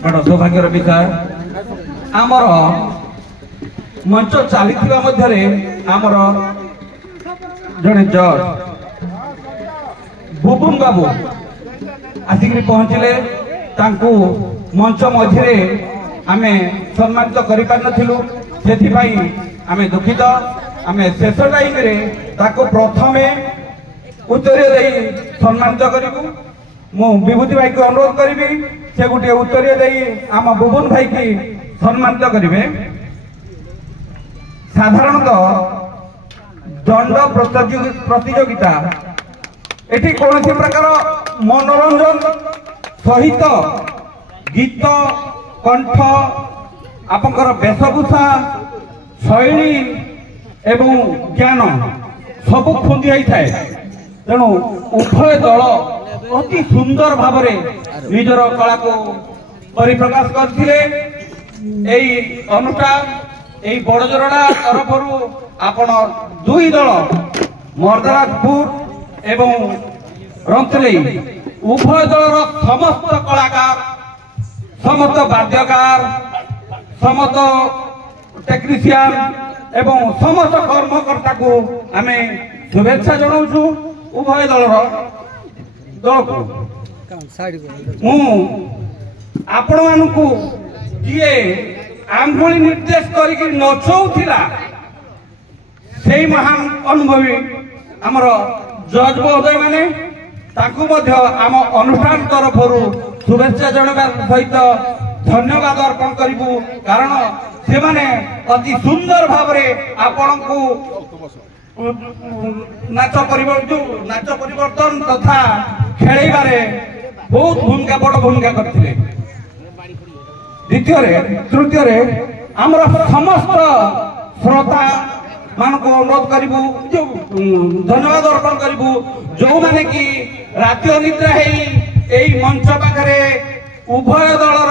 बड़ सौभाग्यर विषय आमर मंच चली आमर जड़े जज बुबुन बाबू आसिक पहुंचले मंच मझे आम सम्मानित कर दुखित आम शेष टाइम प्रथमे उत्तरीय दे सम्मानित करूँ मु विभूति भाई को अनुरोध करी से गोटे उत्तरीय दे आम बुबुन भाई की सम्मानित करेंगे। साधारणतः दंड प्रतियोगिता एठी कौन प्रकार मनोरंजन सहित गीत कंठ आपंकर वेशभूषा शैली एवं ज्ञान सब खुंदी होता है। तेणु उभय दल अति सुंदर भाव निजर कला को परिप्रकाश करथिले। एई अनुष्ठान एई बड़जोरडा तरफ आपण दुई दल मर्दराजपुर एवं रंतली उभय दलर समस्त कलाकार समस्त वाद्यकार समस्त टेक्निशियन एवं समस्त कर्मकर्ता को आम शुभेच्छा जनाऊँ। उभय दलर दल को आपण मानू किए आंगुली निर्देश करके नचौला से महान अनुभवी आमर जज महोदय माने आम अनुष्ठान तरफ शुभेच्छा जनावा सहित धन्यवाद अर्पण करूँ। कारण से माने अति सुंदर भाव आपण को नाच परिवर्तन तथा खेलबारे बहुत भूमिका बड़ भूमिका करते। तृतीय आमर समस्त श्रोता मान को अनुरोध करूँ जो धन्यवाद अर्पण करूँ जो माने कि राति अनिद्रा मंच पाखे उभय दलर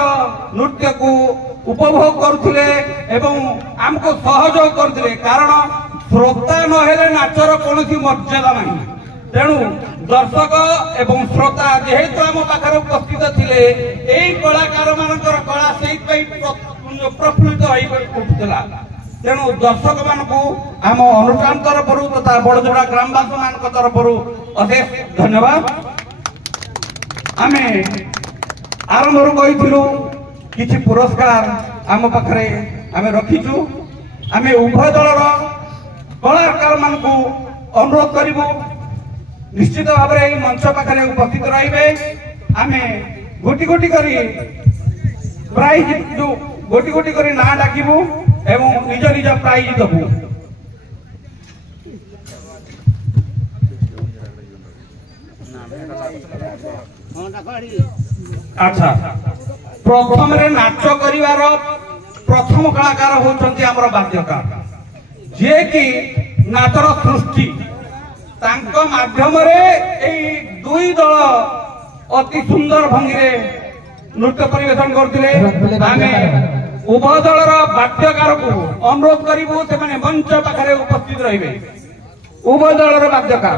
नृत्य को उपभोग करते एवं आमको सहयोग करते। कारण श्रोता नहेले नाचर कौन मर्यादा नहीं। तेणु दर्शक एवं श्रोता जेहेतु आम पाखे उपस्थित थे यही कलाकार मानकर कला से प्रफुल्लित उठुला। तेणु दर्शक मान आम अनुष्ठान तरफ तथा बड़जोड़ा ग्रामवासी मान तरफ अशेष धन्यवाद। आम आरंभ कही किछि पुरस्कार आम पाखे आम रखीचु। आम उभय दलर कलाकार मान अनुरोध करूँ निश्चित भाव में मंच पाखे उपस्थित रहिबे। आम गोटी गोटी करी प्राइज जो गोटी गोटी करी ना डाकबू एवं निज निज प्राइज दबू। अच्छा प्रथम रे नाच करिवार प्रथम कलाकार होचंती हमर वाद्यकार जे कि नाचर सृष्टि तांको माध्यम दुई दल अति सुंदर भंगी नृत्य परिवेशन करते। आम उभय दलर वाद्यकार को अनुरोध करूँ से मंच पाखे उपस्थित रहिबे। उभय दलर वाद्यकार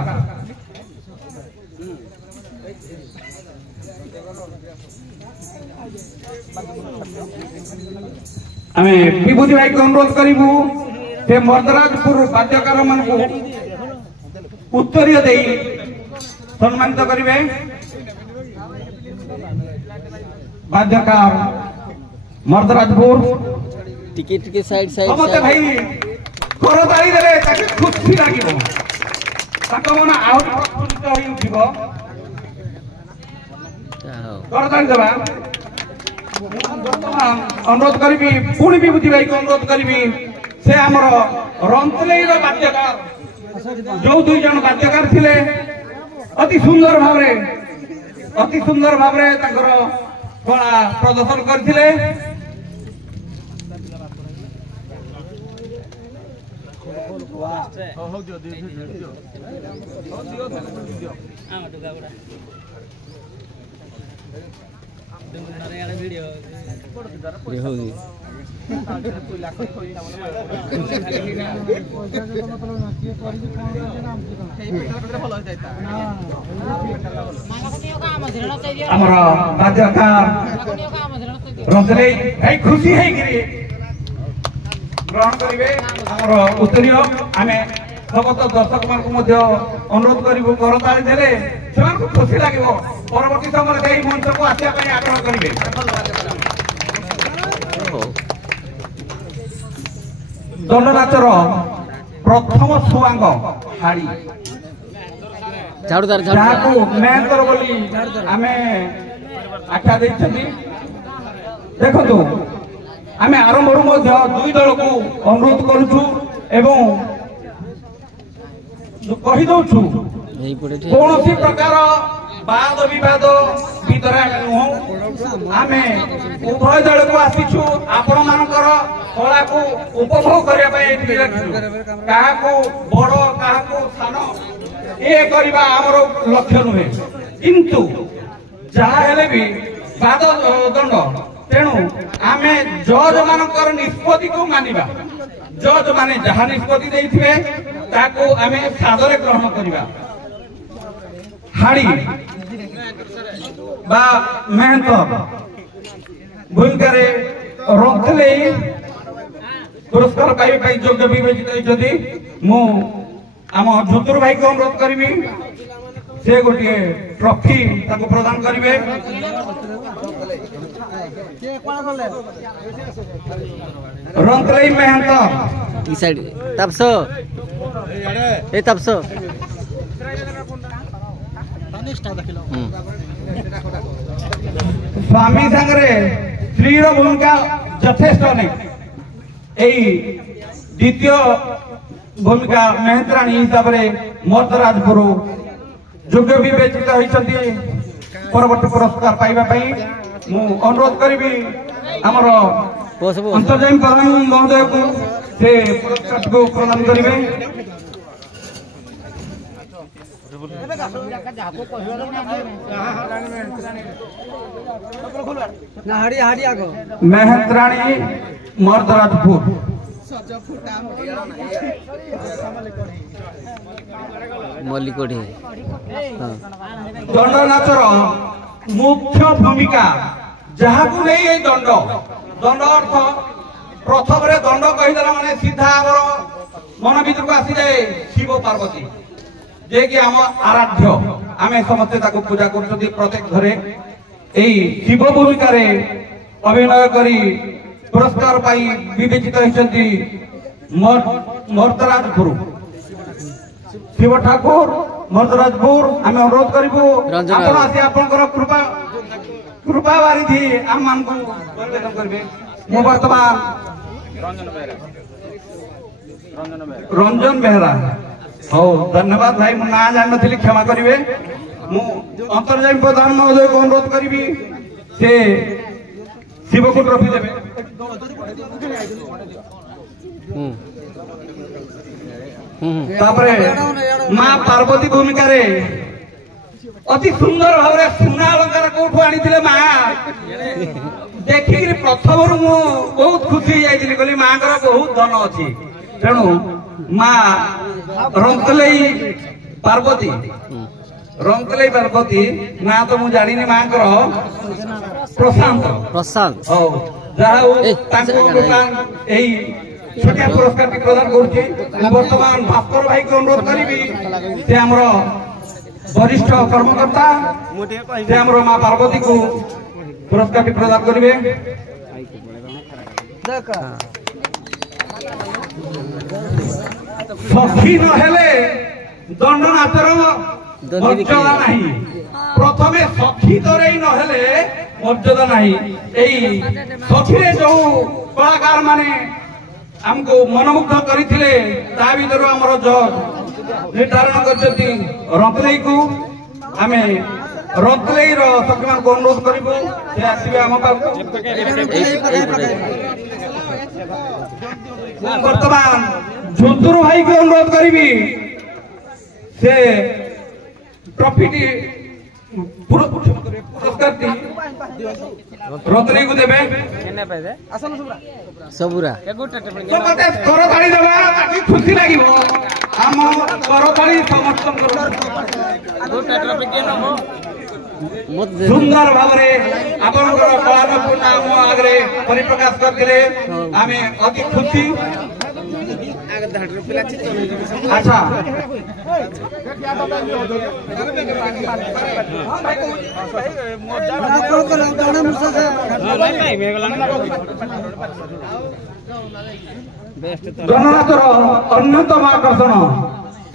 आम विभूति भाई को अनुरोध करूँ से मर्दराजपुर वाद्यकार मान को उत्तरीय दे सम्मानित करेंगे। वाद्यकार मर्दराजपुर टिके साइड समस्ते भाई करताली देले ताके खुशी लागिबो ताको मन आउट प्रफुल्लित होई उठिबो। करताली देबा अनुरोध करी पुणी विभूति भाई को अनुरोध करी से आमर रंतलेई वाद्यकार जो दुई जन वाद्यकार थिले अति सुंदर भाव कला प्रदर्शन करथिले। आमर वाद्यकार रंगले भाई खुशी है ग्रहण करेंगे उत्तरीय आम समस्त दर्शक मान अनुरोध करूँ करताली देले से खुशी लगे परवर्ती समय मंच को आसवाई आग्रह करेंगे। दंडनाचर प्रथम सुआंग हाड़ी जहाँ मेहतर बोली आम आख्या देखु आम आरंभ दुई दल को अनुरोध करुचु एवं कहीदु कौन प्रकार वाद विवाद भीतर नुह आम उभय दल को आसीचु आपण मानकर कला को उपभोग करने क्या बड़ क्या सान ये करवा आमर लक्ष्य नुहे किंतु जहाँ भी वाद दंड तेणु आम जज मानकर निष्पत्ति को मानिबा जज माने जहाँ निष्पत्ति देइथिबे ताको आम सादरे ग्रहण करवा। हाड़ी बा मेहनत भूमिका रखले पुरस्कार पाइबा योग्य विवेचित होती मु आम ज्योतिर भाई को अनुरोध करी से गोटे ट्रॉफी ताको प्रदान करेंगे। रंतलई मेहनत ई साइड तपसो ए तपसो स्वामी संगे स्त्री भूमिका यथेष्ट नहीं द्वितीय भूमिका मेहतराणी हिसाब से मर्दराजपुर योग्य विवेचित होती परवर्ती पुरस्कार पाइबा मु अनुरोध करी आमर अंतर्जामी प्रधान महोदय को से पुरस्कार को प्रदान करेंगे। मेहतराणी मर्दराजपुर मल्लिकोठी दंड नाचर मुख्य भूमिका जहाँ को नहीं दंड दंड अर्थ प्रथम दंड कहीदेला माने सीधा आमर मन भीतर को आसी जाए शिव पार्वती जे कि आम आराध्य आम समस्ते पूजा कर प्रत्येक घरे यही शिव भूमिका अभिनय करी पुरस्कार पाई विवेचित होती मर्दराजपुर शिव ठाकुर मर्दराजपुर आम अनुरोध करूँ कृपा कृपा बारिधि आम मान को निवेदन करेंगे। मु वर्तमान रंजन बेहरा हो धन्यवाद भाई मु ना जान नी क्षमा करेंगे। मु अंतर्जामी प्रधान महोदय को अनुरोध करी से शिव को ट्रॉफी देवे। माँ पार्वती भूमिका रे अति सुंदर भाव सुना अलंकार कौटू आनी माँ देखिक प्रथम मु बहुत खुशी जाइली कहली माँ बहुत धन अच्छी तेणु माँ रंतलई पार्वती ना तो मुझे जानी माँ प्रशांत प्रशांत छोटिया पुरस्कार प्रदान करुच्ची। वर्तमान भास्कर भाई को अनुरोध करी से आमर वरिष्ठ कर्मकर्ता से आमर माँ पार्वती को पुरस्कार प्रदान करेंगे। सखी नहेले दंड नाचर मर्यादा नहीं प्रथमे सखी तरे नहेले मर्यादा नहीं सखी जो कलाकार माने हमको मनमुग्ध करथिले ता भीतर हमर जज निर्धारण करछथि रंतलई को आमे रंतलई रो सखीमान को अनुरोध करिबो से आसीबे हम पाखु। वर्तमान ज्योतिर भाई को अनुरोध करी से ट्रॉफी पुरस्कार रंतलई को देबे। सबुरा करताली देवा ताकि खुशी लागिबो हम करताली समस्त सुंदर भाव आपणकर कलापूर्ण आम आगे परिप्रकाश करते आम अति खुशी। अच्छा गणनाथर अन्यतम आकर्षण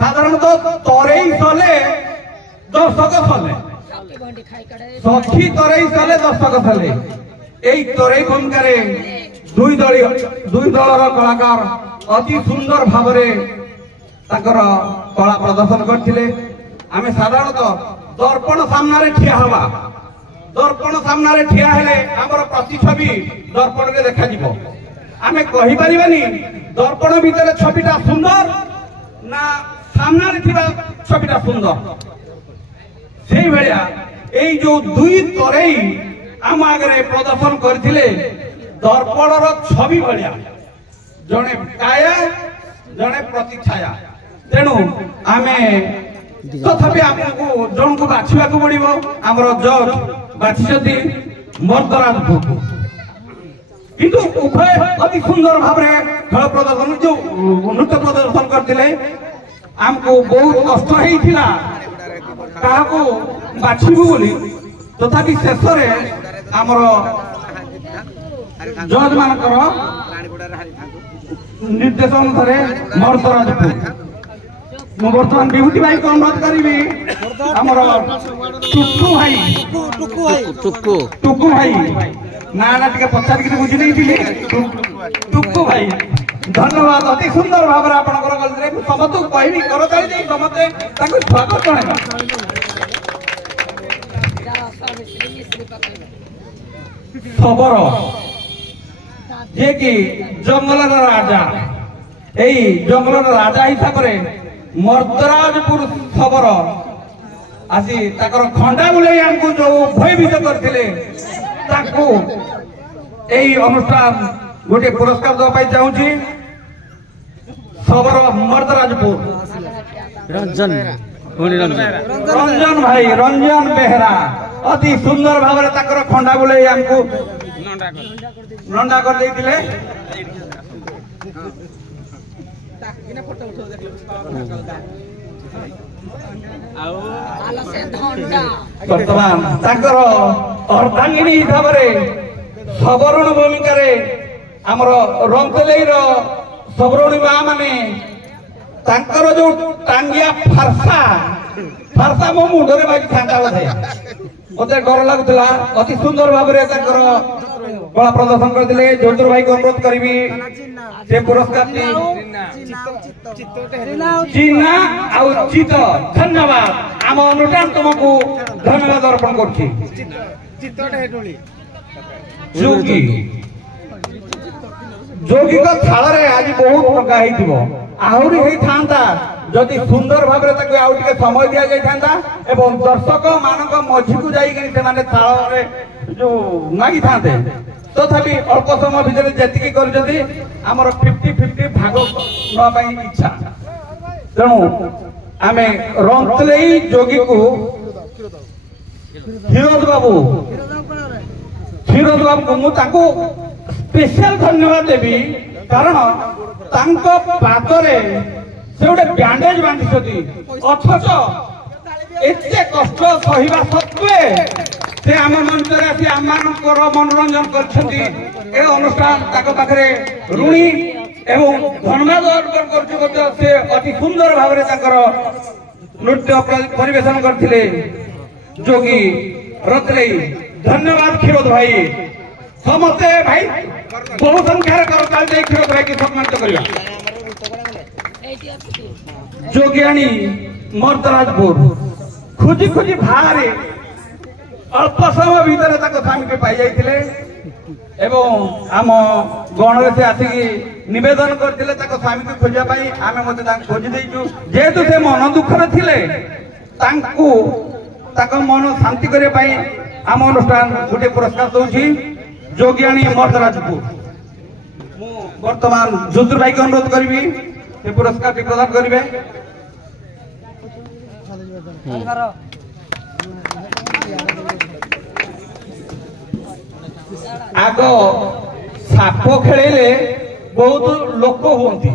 साधारणतः तरेई सले दर्शक सले सखी तरेई सले दर्शक सले यही तरेई भूमिकार दुई दलर कलाकार अति सुंदर भाव कला प्रदर्शन करते। आम साधारणतः दर्पण सामने ठिया हवा दर्पण सामने ठिया हेले आमर प्रतिछवि दर्पण रे देखा जिवो आमे कहि परिबानी दर्पण भीतर छविटा सुंदर ना सामने थिबा छविटा सुंदर सेही भलिया एई जो दुई तरेई आम आगे प्रदर्शन करथिले दर्पणर छवि भलिया जने काया जने प्रतिछाया तेणु आमे तथापि आमको जन को बाछिबा को पड़िबो हमर जज बाछिसती मर्दराज भोग किंतु उभय अति सुंदर भाव खेल प्रदर्शन जो नृत्य प्रदर्शन करते आमको बहुत कष्ट होता काहाको बाछिबु बोली तथापि शेष में आमर जज मानकर निर्देश अनुसार मर्दराज भोग बर्तमान विभूति भाई को अनुरोध करी आमर टुकु भाई ना ना टे पचार कि बुझी नहीं टुकु भाई धन्यवाद अति सुंदर भाव आपंकर समस्त कहि करताली समस्ते स्वागत जन खबर जे कि जंगल राजा यही जंगल राजा हिसाब से मर्दराजपुर खबर आसी खंडा बुले आमको जो भयभीत करते अनुष्ठान गोटे पुरस्कार देवाई चाहूँगी खबर मर्दराजपुर रंजन भाई रंजन बेहरा अति सुंदर भाव में खंडा बुले आमको नंडा कर देते बर्तमान अर्धांगिनी हिसाब से सबरुण भूमिका आमर रंगतेलईर सबरुणी माँ माने जो टांगिया फारसा फारसा मो मुंडे बाजी था बोधे मत डर लगुला अति सुंदर भाव कला प्रदर्शन करते ज्योतिर भाई को अनुरोध करी से पुरस्कार चिन्ना आउ चित धन्यवाद आम अनुष्ठान तुमको धन्यवाद अर्पण जोगी जोगी थाल आज बहुत टंका आहरी होता जदि सुंदर भाव में समय दि जाता एवं दर्शक मान मझी को जाने थाल जो मागी था तथापि अल्प समय भितर जी कर 50-50 भाग नापी इच्छा तेणु आम रंगतेलई जोगी को फिरोज बाबू को मुझे स्पेशल धन्यवाद देवी कारण पादरे से गोटे बैंडेज बांधी अथच एते कष्ट सहिबा सत्वे से आम मंच आम मनोरंजन कर अनुष्ठान पाखे ऋणी एवं धन्यवाद अर्पण कर अति सुंदर भाव नृत्य परिवेशन करते जोगी रंगतेलई धन्यवाद क्षीरोद भाई समस्ते भाई बहु संख्यार करताली क्षीरोद भाई की सम्मानित करवा जोगियाणी मर्दराजपुर खोजी खोजी बाहर अल्प समय भितर स्वामी के पाई जाते एवं आम गण से आसिक निवेदन करते स्वामी को खोजापी आम खोजी देचु जेहेतु से मन दुखर थे मन शांति करने आम अनुष्ठान गोटे पुरस्कार दूसरी जोगियाणी मर्दराजपुर वर्तमान ज्योतिर भाई को अनुरोध करी से पुरस्कार प्रदान करेंगे। आग साप खेले बहुत लोक हुंती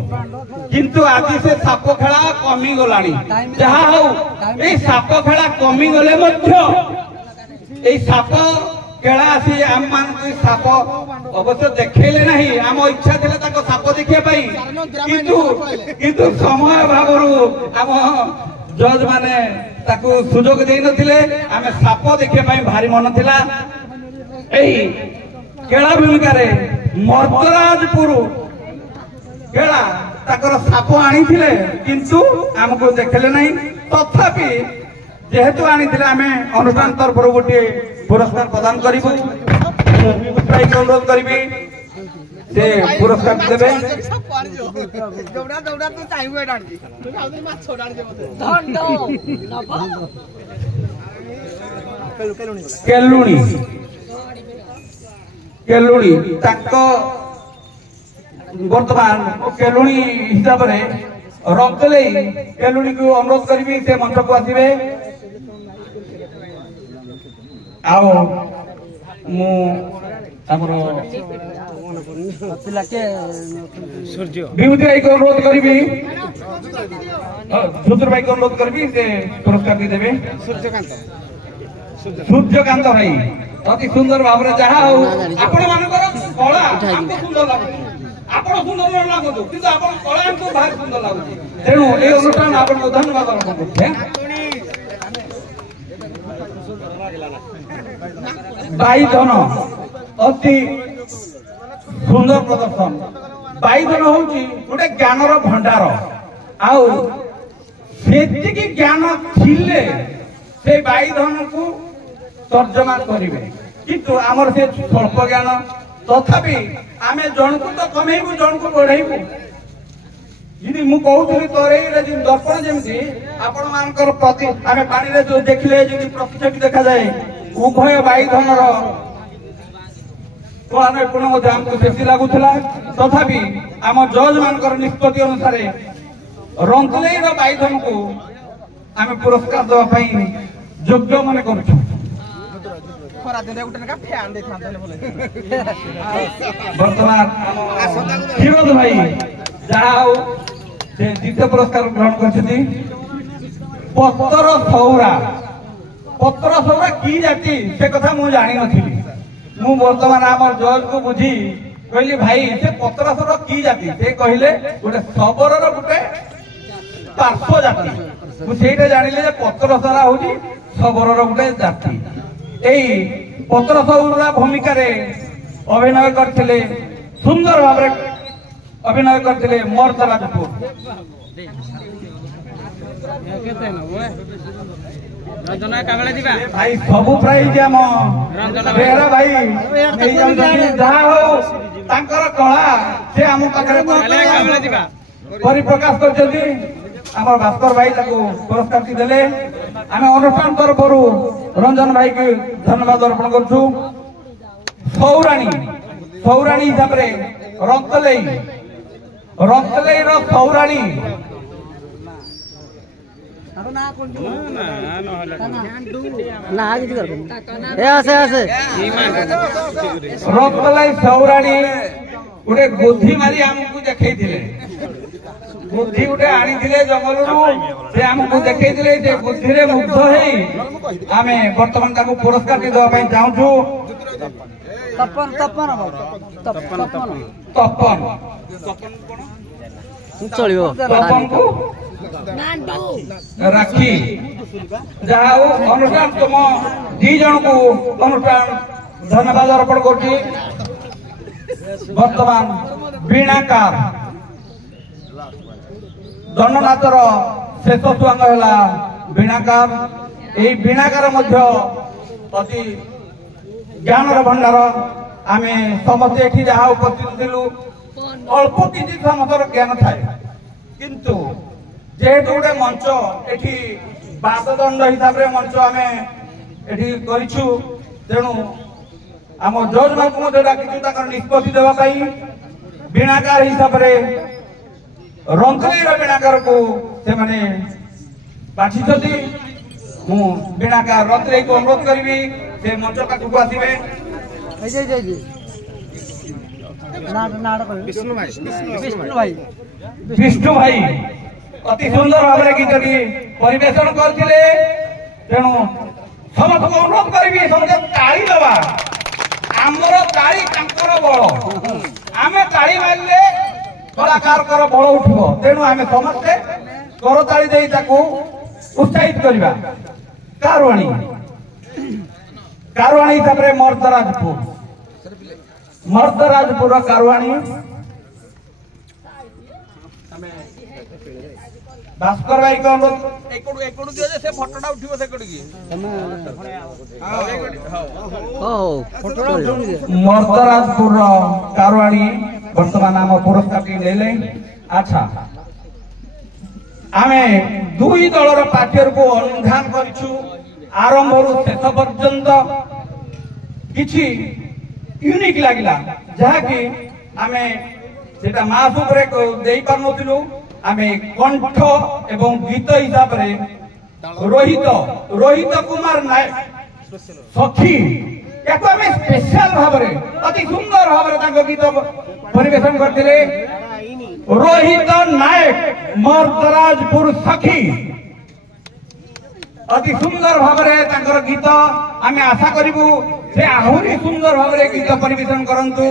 किंतु आज से साप खेला कमी गलानी जहा हो ए साप खेला कमी गले मध्य ए साप केला आसी आम मान साप अवश्य देखले नहीं आम इच्छा थिले ताको साप देखिया पाई किंतु किंतु समय भागरु आम जज माने ताको सुजोग देई नथिले आमे साप देखिया पाई भारी मन थिला एही केला भूमिकारे मर्दराजपुर केला ताकर साप आनी थिले किंतु हमको देखले नहीं तथापि जेहेतु आनी थिले आमे अनुष्ठान तरफ गोटे पुरस्कार प्रदान करिबु अनुरोध करिबी से पुरस्कार देबे दौड़ा दौड़ा तो चाहिए डांडी माछ डांडी केलुणी केलुणी ताको वर्तमान केलुणी हिसाब रे रंगले केलुणी को अनुरोध करिबी से मंच को आसीबे आओ मु हमरो विभूति भाई को अनुरोध करिबी सूत्र भाई को अनुरोध करिबी से पुरस्कार दी देबे सूर्यकांत भाई अति सुंदर भाव जहा हो आपण मानकर कला हमको सुंदर लागुଛି आपण सुंदर न लागुतो किंतु आपण कला हमको भारी सुंदर लागुଛି तेणु ए अनुष्ठान आपण को धन्यवाद अर्पण करते बाई धन अति सुंदर प्रदर्शन बाई धन होची गोटे ज्ञानर भंडार आउ सेतिकी ज्ञान थिले से बाई धन को तर्जमा करिवे किंतु आमर से स्वल्प ज्ञान तथापि आमे जन को तो कमेबु जन को बढ़ाइबु यदि मु कहउथि तोरे रे जिन दर्पण जेमति आपण मानकर प्रति आमे पानी रे जो देखले जदि प्रतिछबि देखा जाए उभय बाई धनर कोने पुण मते हमको सेति लागुथला तथापि आम जज मानकर निष्पत्ति अनुसार रंगले रो बाई धन को आमे पुरस्कार देबा पई योग्य माने करछु वर्तमान फिरोज भाई जहाँ से द्वितीय पुरस्कार ग्रहण करछथि पत्र सौरा की जाति से कथा मु जानि नथिली मु वर्तमान आम जज को बुझी कहली भाई से पत्र सौरा की जाति से कहले गोटे सबरर गोटे पार्श्व जाति मु सेटा जानिले जे पत्र सौरा होची सबरर गोटे जाति एई पत्र सौरा भूमिका रे अभिनय करथिले सुंदर भाव रे अभिनय करथिले मर्दराजपुर रंजना काबळे दिबा भाई सबु प्राइज हम बेरा भाई नहीं जाउछथि जहा हो तांकर कला से हम पाखरे काबळे दिबा परिप्रकाश करछथि हमर भास्कर भाई ताको पुरस्कार देले आमे अनुष्ठान तरफरु रंजन भाई के धन्यवाद अर्पण करछु सौराणी हिसाब रे रंतले रो सौराणी ना आगे कर ए आसे रंतले सौराणी उडे गोधी मारी हमकु देखैथिले बुद्धि उठे आनी थिले जंगलरू से हमको देखैथिले जे बुद्धि रे मुग्ध हेई आमे वर्तमान ताको पुरस्कार देबा पई चाहूछु तपन चलियो तपन को राखी जाओ अनुष्ठान तुम दी जन को अनुष्ठान धन्यवाद अर्पण करछि वर्तमान वीणाकार दंडनाथर शेष सुआंग है वीणाकार यही वीणाकार मध्य अति ज्ञानर भंडार आमे समस्ते एठी जहाँ उपस्थित थिलु अल्प किछि समस्तर ज्ञान थाए किंतु जेहेतु गोटे मंच एठी बाददंड हिसाब रे मंच आमे एठी करिछु तेणु आम जज मान को डाकिछु ताकर निष्पत्ति देबा पई वीणाकार हिसाब रे रंगलेर वीणाकार को से माने बाछिछथि मु वीणाकार रंगले को अनुरोध करिवि से मंच पाखु आसीबे विष्णु भाई विष्णु भाई अति सुंदर भाव गीतटी परिवेशन करथिले तेणु समस्त को अनुरोध करी समझे ताली दबा आमर ताली तांकर बल आमे ताली मारले कलाकार कर बल उठिबो तेणु आमे समस्ते कर ताली देई ताकू उत्साहित करबा कारवाणी हिसाब रे मर्दराजपुर कारवाणी भास्कर भाई को अनुरोध एकड़ू दियो जे से फोटोटा उठिबो से कडी मर्दराजपुर कारवाणी वर्तमान आम पुरस्कार लेले अच्छा आमे दुई दलर पार्टियर को अनुधान करिछु आरंभ रु शेष पर्यंत किछि यूनिक लागिला जहा कि आमे सेटा मास उपरे देई पारनथिलु आमे कंठ एवं गीत हिसाब रे रोहित कुमार नायक सखी याको आमे स्पेशल भाव रे अति सुंदर भाव रे ताको गीत परिवेशन करथिले रोहित नायक मर्दराजपुर सखी अति सुंदर भाव रे ताकर गीत आमे आशा करिबु से आहुरी सुंदर भाव रे गीत परिवेशन करंतु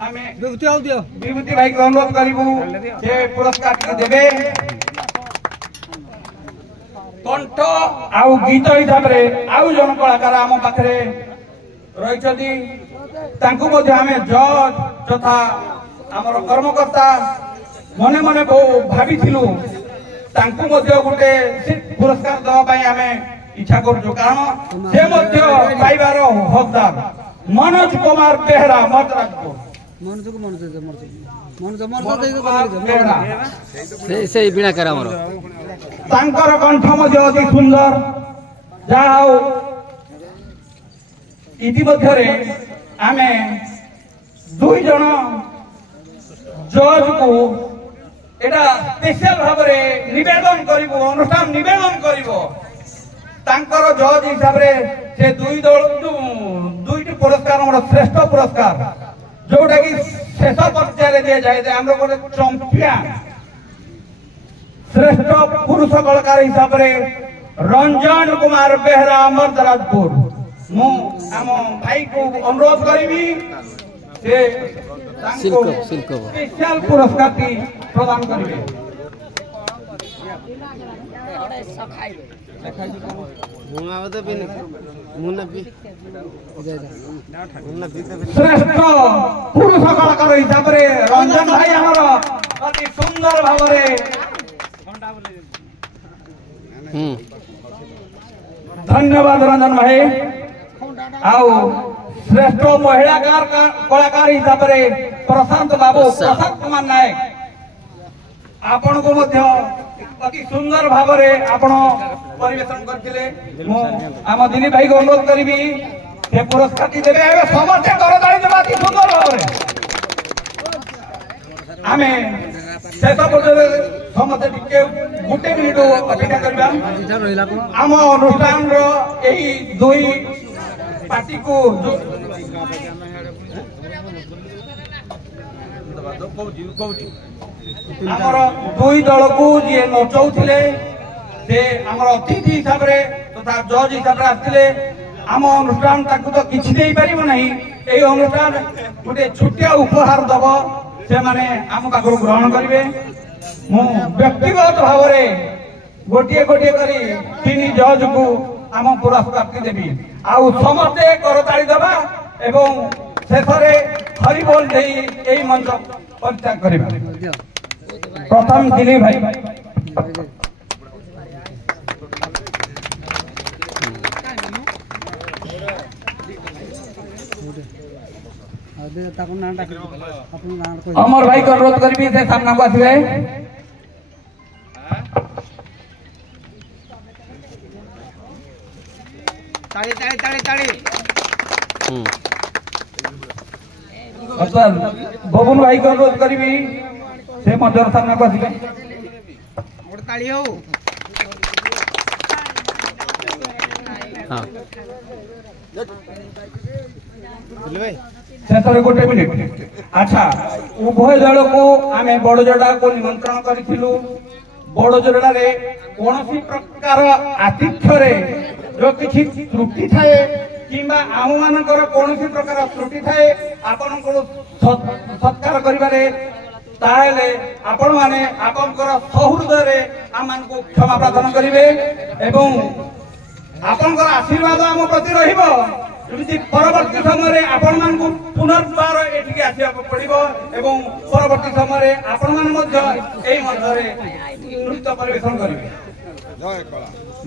आमे विभूति भाई को अनुरोध करिबु से पुरस्कार के देबे कंठ आउ गीत हिसाब रे आउ जन कलाकार आम पाखरे रहिछथि तांकु मध्ये आमे जज तथा हमर कर्मकर्ता मने मने बहु भाबिथिलु तांकु मध्ये गुटे पुरस्कार दवा पई आमे इच्छा करजो कारण से मध्ये पाइबार हकदार मनोज कुमार बेहरा मर्दराजपुर से बिना कर हमर तांकर कंठ मध्ये अति सुंदर जाओ इति मध्ये रे आमे दुई जण जज को एटा स्पेशल भाव रे निवेदन करिवो अनुष्ठान निवेदन करिवो तांकर जज हिसाब रे से दुई दल दुईटी पुरस्कार हमर श्रेष्ठ पुरस्कार जोटा कि शेष पर्याय दिया जाए हमरो गोटे चैंपियन श्रेष्ठ पुरुष कलाकार हिसाब रे रंजन कुमार बेहरा मर्दराजपुर मु आम भाई को अनुरोध करिवि से स्पेशल पुरस्कार टी प्रदान करिवे श्रेष्ठ पुरुष कलाकार हिसाब रे रंजन भाई हमर अति सुंदर भाव रे धन्यवाद रंजन भाई आउ श्रेष्ठ महिला कलाकार हिसाब रे प्रशांत बाबू प्रशांत कुमार नायक आपण को मध्य अति सुंदर भाव रे आपण परिवेशन करथिले मु आम दिलीप भाई को अनुरोध करिवि से पुरस्कार देबे एबे समस्त करताली देबा अति सुंदर भाव रे आमे शेष पर्यंत समस्त टिके गुटे मिनिट अपेक्षा करबा आम अनुष्ठान रो एही दुई पार्टी को आमर दुई दल को जी नचौले से आमर अतिथि हिसाब रे तथा जज हिसाब रे आसथिले आम अनुष्ठान ताकू तो किछि देई परिबो नहीं एई अनुष्ठान गोटे छुटिया उपहार दब से माने आम पाखरु ग्रहण करिवे मु व्यक्तिगत भाव रे गोटिए गोटिए करी तीन जज को आम पुरस्कार देवी आउ समस्ते करताली दबा एवं शेषरे हरि बोल देई एई मंच परित्याग करिबा प्रथम दिलीप भाई अमर भाई को अनुरोध करी से सामना को आसवे ताली ताली ताली ताली बबुन भाई को अनुरोध करी से मधुर सामना को आसवे ताली हो शेषर गोटे मिनिट अच्छा उभय दल को आम बड़जोड़ा को निमंत्रण करूँ बड़जोड़ा कौन प्रकार आतिथ्य जो किसी त्रुटि थाए कि आम मान कौन प्रकार त्रुटि थाए आपण को सत्कार करिबारे ताहेले आपण माने आपनकर सहृदय आम को क्षमा प्रार्थना करिवे एवं आपनकर आशीर्वाद आम प्रति रहिबो एमती परवर्ती समय आपण मान को पुनर्बार एठिके आसिया पड़िबो एवं परवर्ती समय आपण मान मध्य एई मध्यरे नृत्य परिवेशन करिवे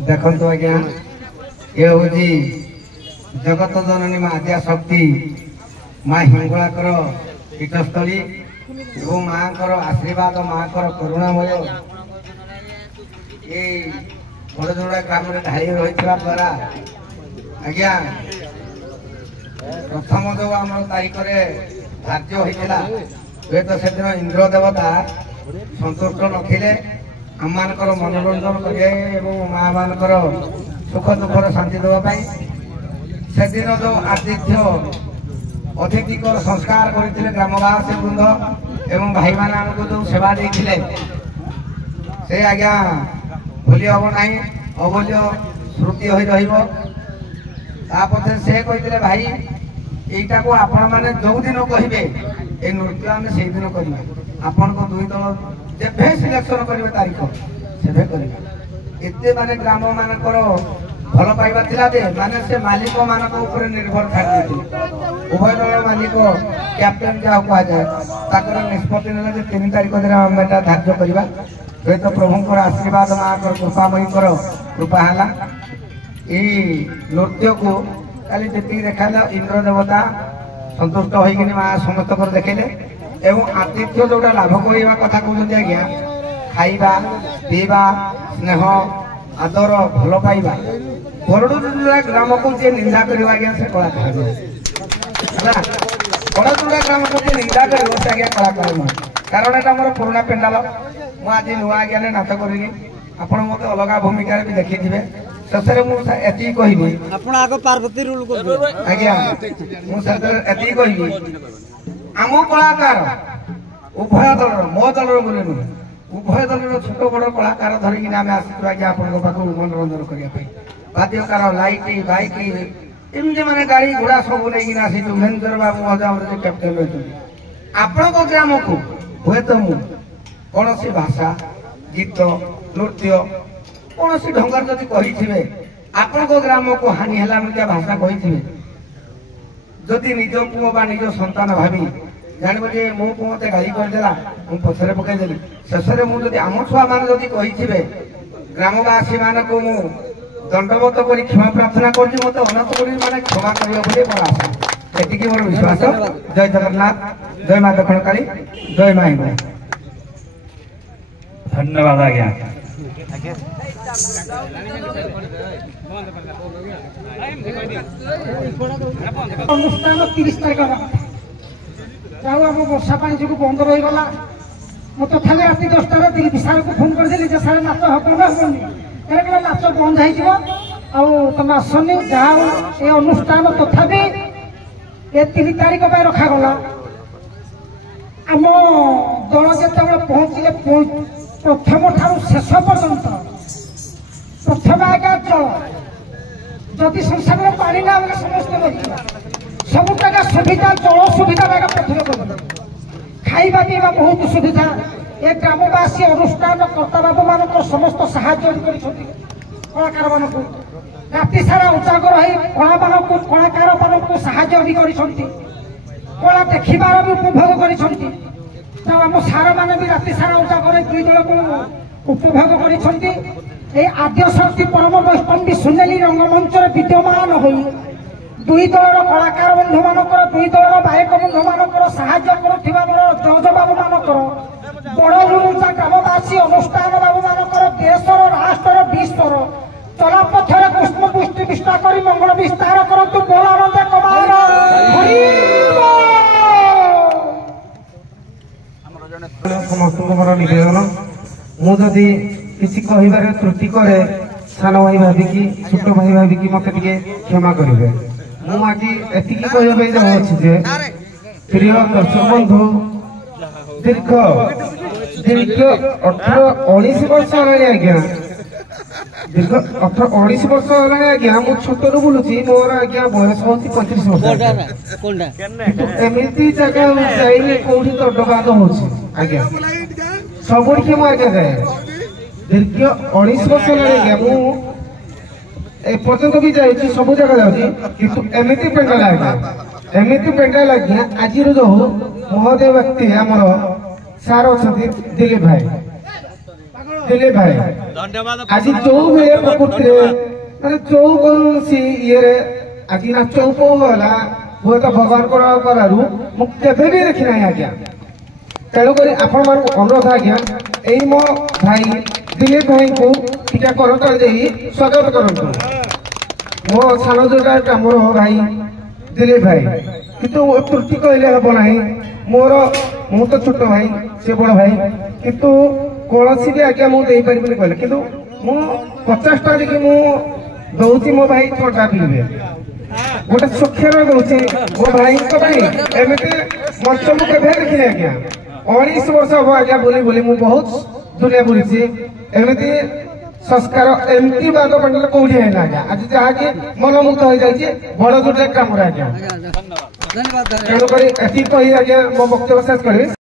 देखंतु आज्ञा ये होजी जगत जननी माँ आद्या शक्ति माँ हिंगुलाकर पीठस्थली एवं माँ आशीर्वाद माँ करुणामय ये बड़जोड़ा ग्राम ढाई रही द्वारा आज्ञा प्रथम जो आम तारीख धार्य होता हे तो से दिन इंद्र देवता संतुष्ट नथिले आम मान मनोरंजन करें माँ मान सुख दुखर शांति देवाई से दिन जो आतिथ्य अतिथि संस्कार करते ग्रामवासी वृंद एवं भाई मान आमको जो सेवा देते से आज्ञा भूली हम ना अमूल्य स्मृति हो रही से कहते भाई यहीटा को आपण मैंने जो दिन कहे ये नृत्य आम से दिन करवा आपण को दुई दल जेबे सिलेक्शन करेंगे तारीख सेबे करवा एते माने ग्राम मानकर भल पाइबा थिला दे माने से मालिक मानक ऊपर निर्भर थाकि उभय दल मालिक कैप्टेन जा कहा जाए ताकर निष्पत्ति नेला जे 3 तारीख दिन हम एटा धार्य करबा हे तो प्रभुंकर आशीर्वाद मां कर कृपामयी कर कृपा हला ई नृत्य को खाली जी देखा इंद्र देवता संतुष्ट होगी माँ समस्त कर देखेले एवं आतिथ्य जोटा लाभ कहवा कथा कहते आज्ञा खाइबा पीवा स्नेह आदर भल पाइबा बड़जोड़ा ग्राम को जी निंदा कर आज्ञा से कलाकार बड़जोड़ा ग्राम को जी निंदा कर आज्ञा कलाकार नुह कारण एटा मोर पुराना पेंडाल मुझे आज नुआ आज्ञा नाच करी आप मत अलग भूमिका भी देखी थे शेषे मुझे कहबी पार्वती रूल आज्ञा मुझे कहबी आम कलाकार उभय दल मो दल बोले नुहे उभय दल छोट बड़ कलाकार धरिकी आम आसू आज्ञा आपको मनोरंजन करने बाद्यकार लाइट बाइक एमती मैंने गाड़ी घोड़ा सब नहीं आसी महेंद्र बाबू मजा कैप्टेन रही आपण ग्राम को हुए तो मुझे कौन सी भाषा गीत नृत्य कौन सी ढंगर जदि कही आपण ग्राम को हानि है भाषा कही जदि निज पुओ बा निज संतान भावी जानव जे मो पुओ मत गाड़ी करदेला मु पछरे पकईदेली शेषे मुझे आम छुआ मैंने जदि कही ग्रामवासी मान को मु दंडवत कर क्षमा प्रार्थना कर मत अनंत माने क्षमा कर मोर आशा एति मोर विश्वास जय जगन्नाथ जय माँ दक्षिण काली जय माँ हिंगला धन्यवाद आज्ञा अनुष्ठान 30 तारीख जाऊ आम वर्षा पानी जो बंद रहीगला मुझे तथापि रात 10टार विशाल को फोन कर सारे नाच हम ना हमें नाच बंद होमें आसनी जहाँ ये अनुष्ठान तथापि ये 3 तारीख रखागला आम दल जो पहुँचले प्रथम ठार शेष पर्यंत प्रथम आज्ञा जल जदि संसार पानी ना समस्त रही सब जगह सुविधा जल सुविधा प्रथम कर खाइबा पीवा बहुत सुविधा ए ग्रामवासी अनुष्ठान कर्ता बाबू मान समस्त साहाय्य कलाकार मान राति सारा उजागर हो कलाकार मान साहाय्य भी कला देखबार भी उपभोग कर आम सार मैंने भी राति सारा उजागर 2 दल को उपभोग कर आद्यशक्ति परम वैष्णवी सुनेली रंगमंच विद्यमान हो 2 दलर कलाकार बंधु मानकर 2 दलर गायक बंधु मानकर साहाय्य करुवा जज बाबू मानकर बड़ गुरुचा ग्रामवासी अनुष्ठान बाबू मानकर देशर राष्ट्र विश्वर चलापथर पुष्प पुष्टि विष्टा कर मंगल विस्तार करतु बोलानंद कमार समस्त निवेदन मुझे किसी कह त्रुटि करे सान भाई भाविकी छोट भाई भाविकी मत क्षमा करेंगे। ମୁଁ ଆଜି ଏତିକି କହିବା ପାଇଁ ଚାହୁଁଅଛି ଯେ ପ୍ରିୟ ଦର୍ଶକ ବନ୍ଧୁ ଦୀର୍ଘ 18-19 ବର୍ଷ ହେଲାଣି ଆଜ୍ଞା ଦୀର୍ଘ 18-19 ବର୍ଷ ହେଲାଣି ଆଜ୍ଞା ମୁଁ ଛୋଟରୁ ବୁଲୁଛି ମୋର ଆଜ୍ଞା ବୟସ ହଉଛି 35 ବର୍ଷ କିନ୍ତୁ ଏମିତି ଜାଗା ଯାଇନି କୋଉଠି ଦଣ୍ଡବାଦ ହଉଛି ଆଜ୍ଞା ସବୁଠିକି ମୁଁ ଆଜ୍ଞା ଯାଏ ଦୀର୍ଘ 19 ବର୍ଷ ହେଲାଣି ଆଜ୍ଞା ମୁଁ ଏପର୍ଯ୍ୟନ୍ତ ବି ଯାଇଛି ସବୁ ଜାଗା ଯାଉଛି କିନ୍ତୁ ଏମିତି ପେଣ୍ଡାଲ ଆଜ୍ଞା ଏମିତି ପେଣ୍ଡାଲ ଆଜ୍ଞା ଆଜିର ଯୋଉ ମହୋଦୟ ବ୍ୟକ୍ତି ଆମର ସାର୍ ଅଛନ୍ତି ଦିଲ୍ଲୀପ ଭାଇ ଆଜି ଯୋଉ ଭଳିଆ ପ୍ରକୃତିରେ ମାନେ ଯୋଉ କୌଣସି ଇଏରେ ଆଜି ନାଚ ଉପଭୋଗ ହେଲା ହୁଏତ ଭଗବାନଙ୍କର କରାରୁ ମୁଁ କେବେ ବି ଦେଖି ନାହିଁ ଆଜ୍ଞା ତେଣୁକରି ଆପଣମାନଙ୍କୁ ଅନୁରୋଧ ଆଜ୍ଞା ଏଇ ମୋ ଭାଇ ଦିଲ୍ଲୀପ ଭାଇଙ୍କୁ ଟିକେ କରତାଳି ଦେଇ ସ୍ୱାଗତ କରନ୍ତୁ ମୋ ସାନ ଯୋଉଟା ମୋର ଭାଇ ଦିଲ୍ଲୀପ ଭାଇ କିନ୍ତୁ ତ୍ରୁଟି କହିଲେ ହେବ ନାହିଁ ମୁଁ ତ ଛୋଟ ଭାଇ ସେ ବଡ ଭାଇ କିନ୍ତୁ କୌଣସି ବି ଆଜ୍ଞା ମୁଁ ଦେଇପାରିବିନି କହିଲେ କିନ୍ତୁ ମୁଁ 50 ଟଙ୍କା ମୁଁ ଦଉଛି ମୋ ଭାଇ ଥଣ୍ଡା ପିଇବେ ଗୋଟେ ସୁଖ୍ୟାର ଦଉଛି ମୋ ଭାଇଙ୍କ ପାଇଁ ଏମିତି ମଞ୍ଚ ମୁଁ କେବେ ଦେଖିନି ଆଜ୍ଞା 19 ବର୍ଷ ହବ ଆଜ୍ଞା ବୁଲି ମୁଁ ବହୁତ ଦୁନିଆ ବୁଲିଛି ଏମିତି ସଂସ୍କାର ଏମିତି ବାଦ ପଣ୍ଡିତ କୋଉଠି ହେଇନା ଆଜ୍ଞା ଆଜି ଯାହାକି ମନମୁଗ୍ଧ ହେଇଯାଇଛି ବଡ ଦୁର୍ଗା କାମରେ ଆଜ୍ଞା ତେଣୁକରି ଏତିକି କହି ଆଜ୍ଞା ମୋ ବକ୍ତବ୍ୟ ଶେଷ କରିବି।